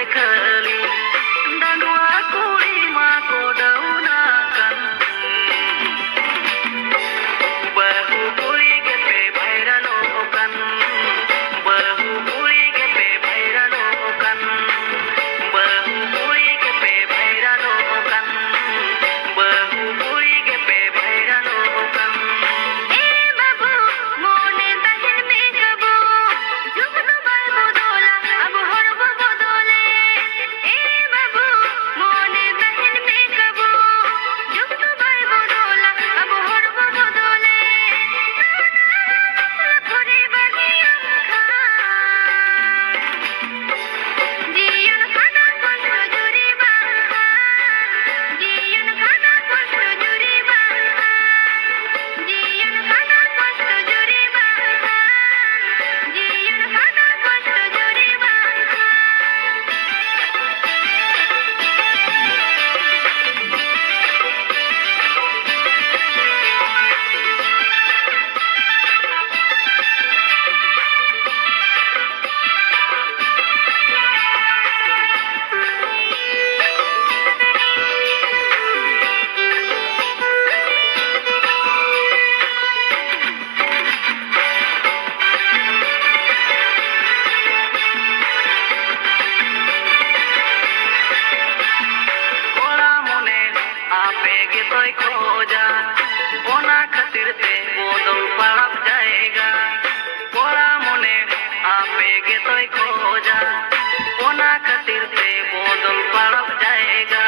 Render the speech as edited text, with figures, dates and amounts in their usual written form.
से खाली डानुआ कुड़ी माँ को डौना कन बहु कुड़ी के पे भैरनो कन बहु कुड़ी के पे भैरनो कन बहु कुड़ी के पे भैरनो कन बहु कुड़ी के पे भैरनो कन ए बाबू मोने दहन में कबो जुगनू बाबू दोला अब हरबो बदोले ए बाबू मोने दहन में कबो जुगनू बाबू दोला अब हरबो बदोले लखोरे बागिया खा जीवन खाना कष्ट जुरी बाहा जीवन खाना कष्ट जुरी बाहा जीवन खाना कष्ट जुरी बाहा जीवन खाना कष्ट जुरी बाहा कोड़ा मोने आपे गे तोय खोजा ओना खातिर ते बोदल पड़ब जाएगा कोड़ा मोने आपे गे तोय खोजा ओना खातिर ते बोदल पड़ब जाएगा